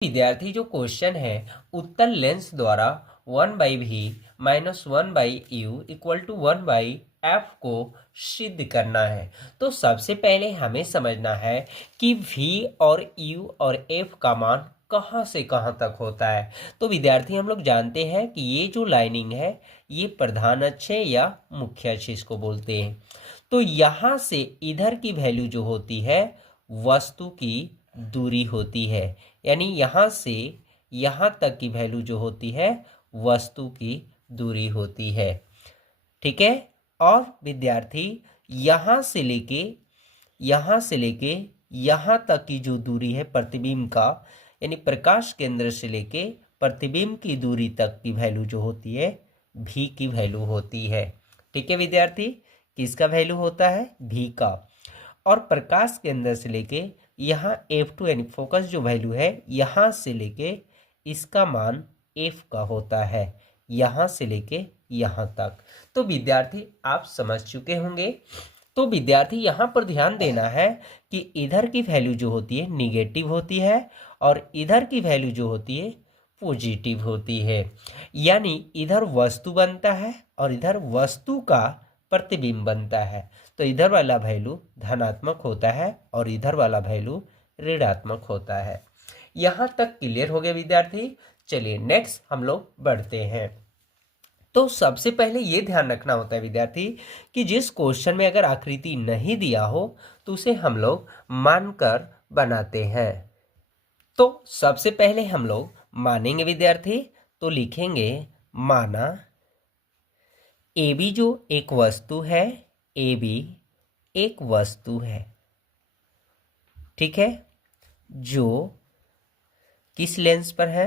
विद्यार्थी जो क्वेश्चन है उत्तल लेंस द्वारा 1/v minus 1/u equal to 1/f को सिद्ध करना है। तो सबसे पहले हमें समझना है कि v और u और f का मान कहाँ से कहाँ तक होता है। तो विद्यार्थी हम लोग जानते हैं कि ये जो लाइनिंग है ये प्रधान अक्ष है या मुख्य अक्ष इसको बोलते हैं। तो यहाँ से इधर की वैल्यू जो होती है वस्तु की दूरी होती है, यानी यहाँ से यहाँ तक की वैल्यू जो होती है वस्तु की दूरी होती है। ठीक है। और विद्यार्थी यहाँ से लेके यहाँ तक की जो दूरी है प्रतिबिंब का, यानी प्रकाश केंद्र से लेके प्रतिबिंब की दूरी तक की वैल्यू जो होती है भी की वैल्यू होती है। ठीक है विद्यार्थी, किसका वैल्यू होता है? भी का। और प्रकाश केंद्र से लेके यहाँ F2 यानी फोकस जो वैल्यू है यहाँ से लेके इसका मान F का होता है, यहाँ से लेके यहाँ तक। तो विद्यार्थी आप समझ चुके होंगे। तो विद्यार्थी यहाँ पर ध्यान देना है कि इधर की वैल्यू जो होती है निगेटिव होती है और इधर की वैल्यू जो होती है पॉजिटिव होती है, यानी इधर वस्तु बनता है और इधर वस्तु का प्रतिबिंब बनता है। तो इधर वाला वैल्यू धनात्मक होता है और इधर वाला वैल्यू ऋणात्मक होता है। यहाँ तक क्लियर हो गया विद्यार्थी। चलिए नेक्स्ट हम लोग बढ़ते हैं। तो सबसे पहले ये ध्यान रखना होता है विद्यार्थी कि जिस क्वेश्चन में अगर आकृति नहीं दिया हो तो उसे हम लोग मानकर बनाते हैं। तो सबसे पहले हम लोग मानेंगे विद्यार्थी, तो लिखेंगे माना ए बी जो एक वस्तु है, ए बी एक वस्तु है, ठीक है, जो किस लेंस पर है?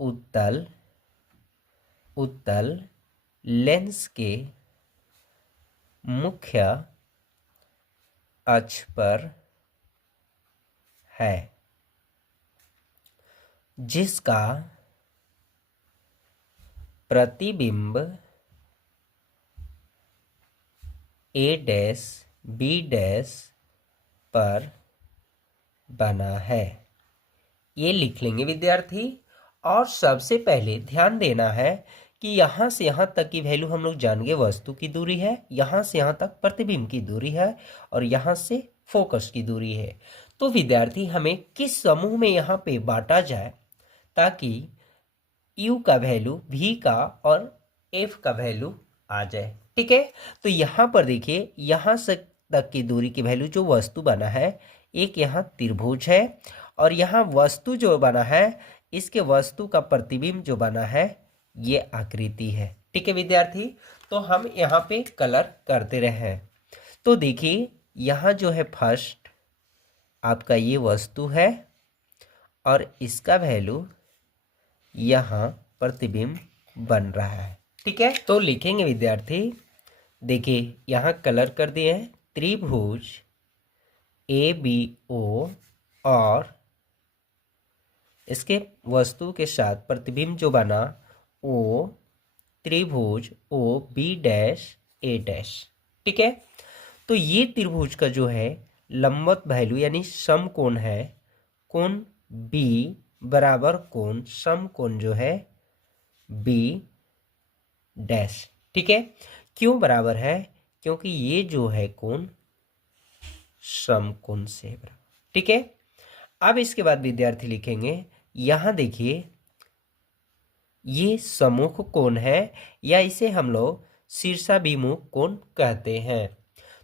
उत्तल लेंस के मुख्य अक्ष पर है, जिसका प्रतिबिंब A डैश B डैश पर बना है। ये लिख लेंगे विद्यार्थी। और सबसे पहले ध्यान देना है कि यहाँ से यहाँ तक की वैल्यू हम लोग जान गए वस्तु की दूरी है, यहाँ से यहाँ तक प्रतिबिंब की दूरी है और यहाँ से फोकस की दूरी है। तो विद्यार्थी हमें किस समूह में यहाँ पे बांटा जाए ताकि U का वैल्यू V का और F का वैल्यू आ जाए। ठीक है। तो यहाँ पर देखिए यहाँ से तक की दूरी की वैल्यू जो वस्तु बना है, एक यहाँ त्रिभुज है और यहाँ वस्तु जो बना है इसके वस्तु का प्रतिबिंब जो बना है ये आकृति है। ठीक है विद्यार्थी, तो हम यहाँ पे कलर करते रहे। तो देखिए यहाँ जो है फर्स्ट आपका ये वस्तु है और इसका वैल्यू यहाँ प्रतिबिंब बन रहा है। ठीक है, तो लिखेंगे विद्यार्थी, देखिए यहाँ कलर कर दिए हैं, त्रिभुज ABO और इसके वस्तु के साथ प्रतिबिंब जो बना वो त्रिभुज OB डैश A डैश। ठीक है, तो ये त्रिभुज का जो है लंबवत वैल्यू यानी समकोण है, कोण B बराबर कोण समकोण जो है B डैश। ठीक है, क्यों बराबर है? क्योंकि ये जो है कोण समकोण से बराबर। ठीक है, अब इसके बाद विद्यार्थी लिखेंगे, यहां देखिए ये सम्मुख कोण है या इसे हम लोग शीर्षाभिमुख कोण कहते हैं।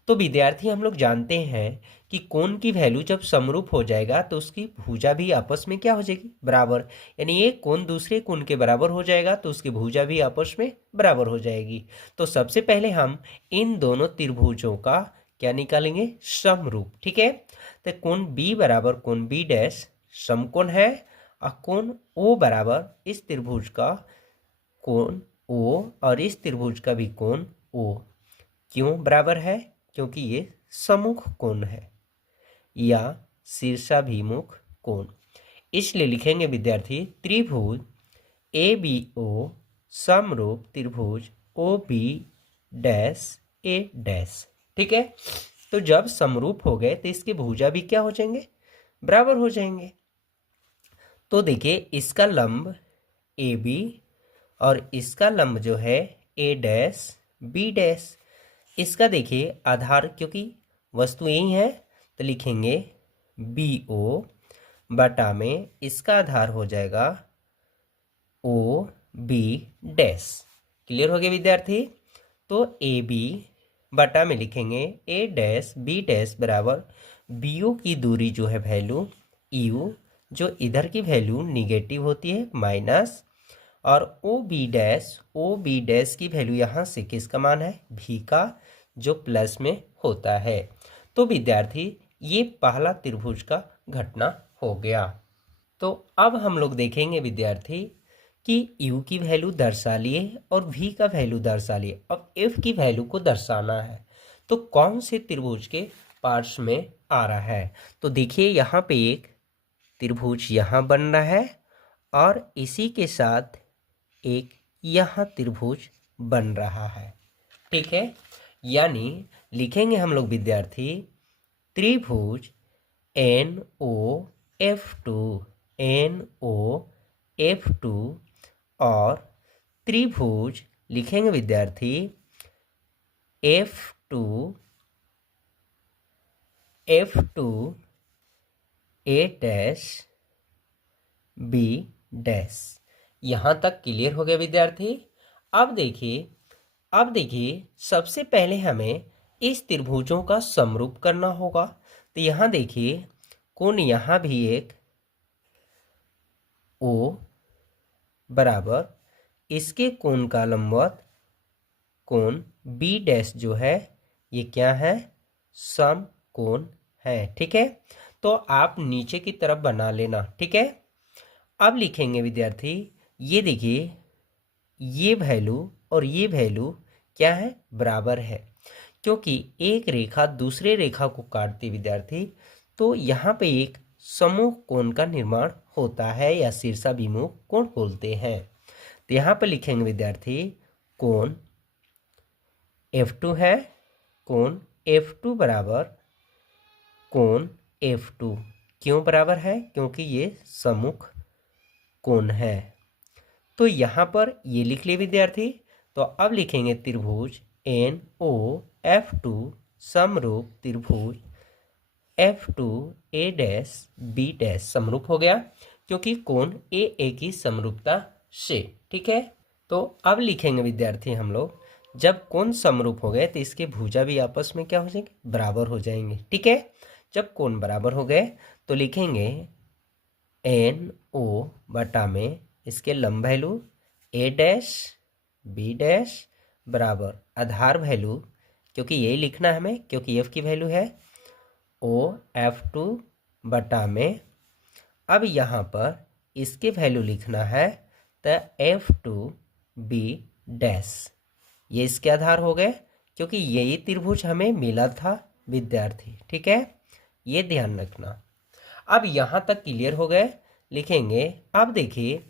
तो विद्यार्थी हम लोग जानते हैं कि कोण की वैल्यू जब समरूप हो जाएगा तो उसकी भुजा भी आपस में क्या हो जाएगी? बराबर। यानी एक कोण दूसरे कोण के बराबर हो जाएगा तो उसकी भुजा भी आपस में बराबर हो जाएगी। तो सबसे पहले हम इन दोनों त्रिभुजों का क्या निकालेंगे? समरूप। ठीक है, तो कोण B बराबर कोण B डैश समकोण है और कोण O बराबर इस त्रिभुज का कोण O और इस त्रिभुज का भी कोण O। क्यों बराबर है? क्योंकि ये सम्मुख कोण है या शीर्षाभिमुख कोण। इसलिए लिखेंगे विद्यार्थी, त्रिभुज ABO समरूप त्रिभुज OB डैश A डैश। ठीक है, तो जब समरूप हो गए तो इसके भुजा भी क्या हो जाएंगे? बराबर हो जाएंगे। तो देखिए इसका लंब ए बी और इसका लंब जो है ए डैश बी डैश। इसका देखिए आधार, क्योंकि वस्तु यही है तो लिखेंगे बी ओ बटा में इसका आधार हो जाएगा ओ बी डैश। क्लियर हो गया विद्यार्थी। तो ए बी बटा में लिखेंगे ए डैश बी डैश बराबर बी ओ की दूरी जो है वैल्यू यू, जो इधर की वैल्यू निगेटिव होती है माइनस, और ओ बी डैश की वैल्यू यहाँ से किसका मान है भी का, जो प्लस में होता है। तो विद्यार्थी ये पहला त्रिभुज का घटना हो गया। तो अब हम लोग देखेंगे विद्यार्थी कि u की वैल्यू दर्शा लिए और v का वैल्यू दर्शा लिए। अब f की वैल्यू को दर्शाना है तो कौन से त्रिभुज के पार्श्व में आ रहा है। तो देखिए यहाँ पे एक त्रिभुज यहाँ बन रहा है और इसी के साथ एक यहाँ त्रिभुज बन रहा है। ठीक है, यानी लिखेंगे हम लोग विद्यार्थी त्रिभुज NOF2 और त्रिभुज लिखेंगे विद्यार्थी F2 A dash B dash. यहाँ तक क्लियर हो गया विद्यार्थी। अब देखिए सबसे पहले हमें इस त्रिभुजों का समरूप करना होगा। तो यहाँ देखिए कोण यहाँ भी एक O बराबर इसके कोण का लंबवत कोण B डैश जो है ये क्या है समकोण है। ठीक है, तो आप नीचे की तरफ बना लेना। ठीक है, अब लिखेंगे विद्यार्थी ये देखिए ये वैल्यू और ये वैल्यू क्या है बराबर है, क्योंकि एक रेखा दूसरे रेखा को काटती विद्यार्थी तो यहाँ पे एक समूह कोण का निर्माण होता है या शीर्षाभिमुख कोण बोलते हैं। तो यहाँ पर लिखेंगे विद्यार्थी कोण F2 है, कोण F2 बराबर कोण F2 क्यों बराबर है, क्योंकि ये सम्मुख कोण है। तो यहाँ पर ये लिख लिए विद्यार्थी। तो अब लिखेंगे त्रिभुज NOF2 समरूप त्रिभुज F2 A dash B dash समरूप हो गया, क्योंकि कोण AA की समरूपता से। ठीक है, तो अब लिखेंगे विद्यार्थी हम लोग जब कोण समरूप हो गए तो इसके भुजा भी आपस में क्या हो जाएंगे बराबर हो जाएंगे। ठीक है, जब कोण बराबर हो गए तो लिखेंगे NO बटा में इसके लंब value A dash B dash बराबर आधार वैल्यू, क्योंकि यही लिखना है हमें क्योंकि F की वैल्यू है OF2 बटा में, अब यहाँ पर इसके वैल्यू लिखना है तो F2 B डैश, ये इसके आधार हो गए क्योंकि यही त्रिभुज हमें मिला था विद्यार्थी। ठीक है, ये ध्यान रखना। अब यहाँ तक क्लियर हो गए। लिखेंगे अब देखिए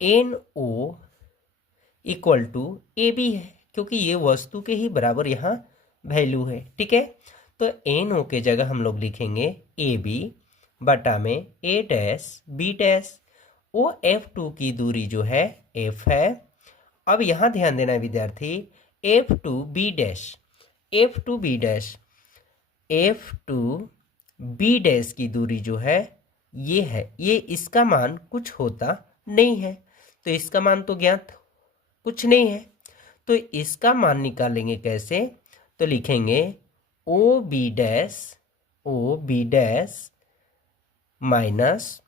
NO इक्वल टू AB है, क्योंकि ये वस्तु के ही बराबर यहाँ वैल्यू है। ठीक है, तो NO के जगह हम लोग लिखेंगे AB बटा में A dash B dash. OF2 की दूरी जो है F है। अब यहाँ ध्यान देना है विद्यार्थी F2 B डैश की दूरी जो है ये है, ये इसका मान कुछ होता नहीं है, तो इसका मान तो ज्ञात कुछ नहीं है, तो इसका मान निकालेंगे कैसे। तो लिखेंगे OB डैश माइनस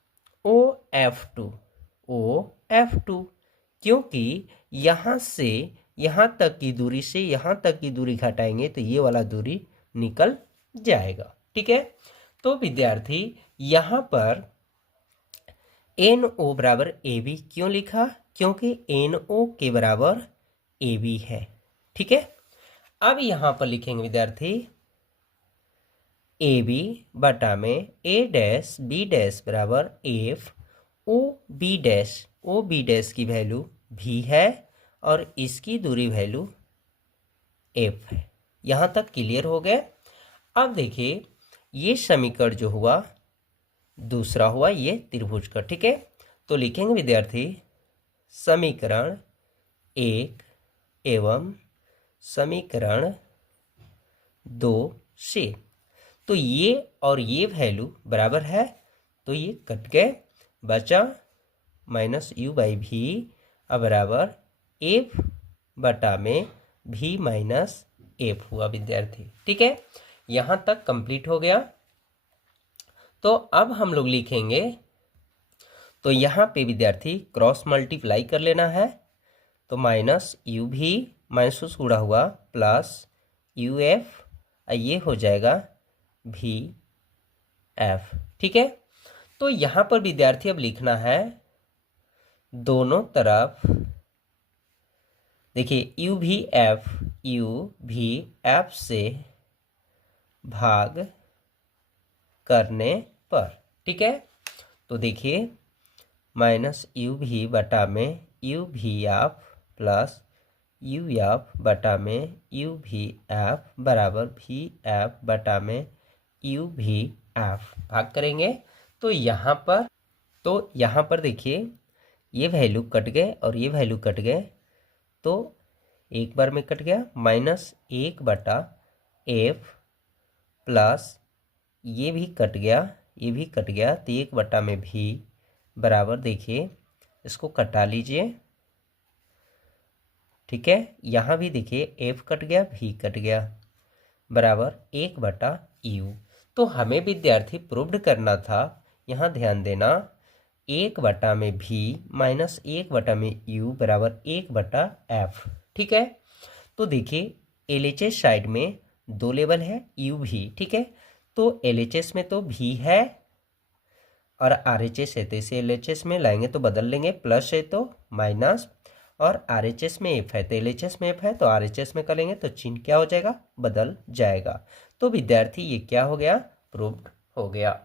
OF2, क्योंकि यहाँ से यहाँ तक की दूरी से यहाँ तक की दूरी घटाएंगे तो ये वाला दूरी निकल जाएगा। ठीक है, तो विद्यार्थी यहाँ पर NO बराबर AB क्यों लिखा, क्योंकि NO के बराबर AB है। ठीक है, अब यहाँ पर लिखेंगे विद्यार्थी AB बटा में A डैश B डैश बराबर F OB डैश की वैल्यू भी है और इसकी दूरी वैल्यू F है। यहाँ तक क्लियर हो गया। अब देखिए ये समीकरण जो हुआ दूसरा हुआ ये त्रिभुज का। ठीक है, तो लिखेंगे विद्यार्थी समीकरण 1 एवं समीकरण 2 से। तो ये और ये वैल्यू बराबर है, तो ये कट गए, बचा माइनस यू बाई भी बराबर एफ बटा में भी माइनस एफ हुआ विद्यार्थी। ठीक है, यहाँ तक कंप्लीट हो गया। तो अब हम लोग लिखेंगे, तो यहाँ पे विद्यार्थी क्रॉस मल्टीप्लाई कर लेना है, तो माइनस यू भी माइनस उड़ा हुआ प्लस यू एफ, ये हो जाएगा भी एफ। ठीक है, तो यहाँ पर विद्यार्थी अब लिखना है दोनों तरफ, देखिए यू भी एफ से भाग करने पर। ठीक है, तो देखिए माइनस यू भी बटा में यू भी एफ प्लस यू एफ बटा में यू भी एफ बराबर भी एफ बटा में यू भी एफ भाग करेंगे। तो यहाँ पर देखिए ये वैल्यू कट गए और ये वैल्यू कट गए, तो एक बार में कट गया, माइनस 1 बटा एफ प्लस ये भी कट गया, ये भी कट गया, तो 1 बटा में भी बराबर, देखिए इसको कटा लीजिए। ठीक है, यहाँ भी देखिए एफ कट गया, भी कट गया, बराबर 1 बटा यू। तो हमें विद्यार्थी प्रूव्ड करना था, यहाँ ध्यान देना, 1 बटा में भी माइनस 1 बटा में यू बराबर 1 बटा एफ। ठीक है, तो देखिए एलएचएस साइड में 2 लेवल है, यू भी। ठीक है, तो एलएचएस में तो भी है और आरएचएस है, तो इसे एलएचएस में लाएंगे तो बदल लेंगे, प्लस है तो माइनस, और आरएचएस में एफ है तो एलएचएस में एफ है, तो आरएचएस में करेंगे तो चिन्ह क्या हो जाएगा, बदल जाएगा। तो विद्यार्थी ये क्या हो गया, प्रूव्ड हो गया।